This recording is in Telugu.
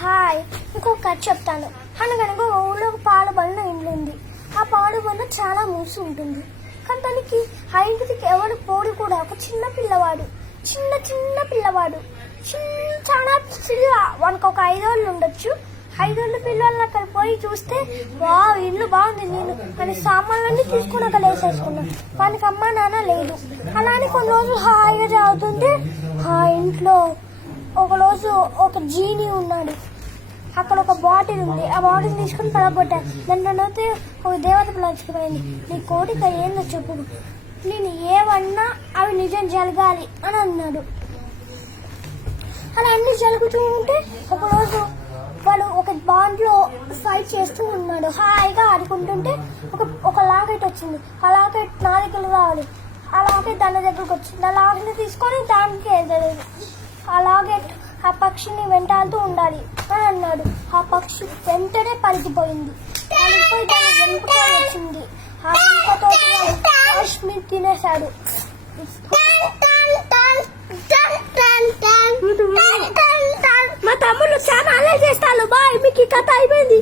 హాయ్ ఇంకొక కథ చెప్తాను. అనగనగా ఊళ్ళో ఒక పాల బళ్ళ ఇల్లు ఉంది. ఆ పాల బళ్ళ చాలా మూసి ఉంటుంది. కానీ దానికి ఆ ఇంటికి ఎవరు పోడు కూడా ఒక చిన్న పిల్లవాడు చాలా వానికి ఒక 5 ఏళ్ళు ఉండొచ్చు. 5 ఏళ్ళ పిల్లలు అక్కడ పోయి చూస్తే వా ఇల్లు బాగుంది, నేను కానీ సామాన్లన్నీ తీసుకుని అక్కడ వేసేసుకున్నాను. వానికి అమ్మ నాన్న లేదు. అలానే కొన్ని రోజులు హాయిగా చదువుతుంటే ఆ ఇంట్లో ఒకరోజు ఒక జీని ఉన్నాడు. అక్కడ ఒక బాటిల్ ఉంది. ఆ బాటిల్ తీసుకుని పడగొట్టాను. దాంట్లోనైతే ఒక దేవత పిలిచిపోయింది. నీ కోరిక ఏందో చెప్పు, నేను ఏమన్నా అవి నిజం జరగాలి అని అన్నాడు. అలా అన్ని జరుగుతూ ఉంటే ఒకరోజు వాడు ఒక బాండ్లో ఫైట్ చేస్తూ ఉన్నాడు. హాయిగా ఆడుకుంటుంటే ఒక లాకెట్ వచ్చింది. ఆ లాకెట్ నా దగ్గర రావాలి. ఆ లాకెట్ దాని దగ్గరకు వచ్చింది. ఆ లాకెట్ తీసుకొని దానికి ఎదలేదు. ఆ లాకెట్ ఆ పక్షిని వెంటాడుతూ ఉండాలి అని అన్నాడు. ఆ పక్షి వెంటనే పలికిపోయింది. వచ్చింది. ఆ వెంటతో కాశ్మీర్ తినేశాడు. మా తమ్ముళ్ళు చాలా అలా చేస్తాను. బాయ్, మీకు ఈ కథ అయిపోయింది.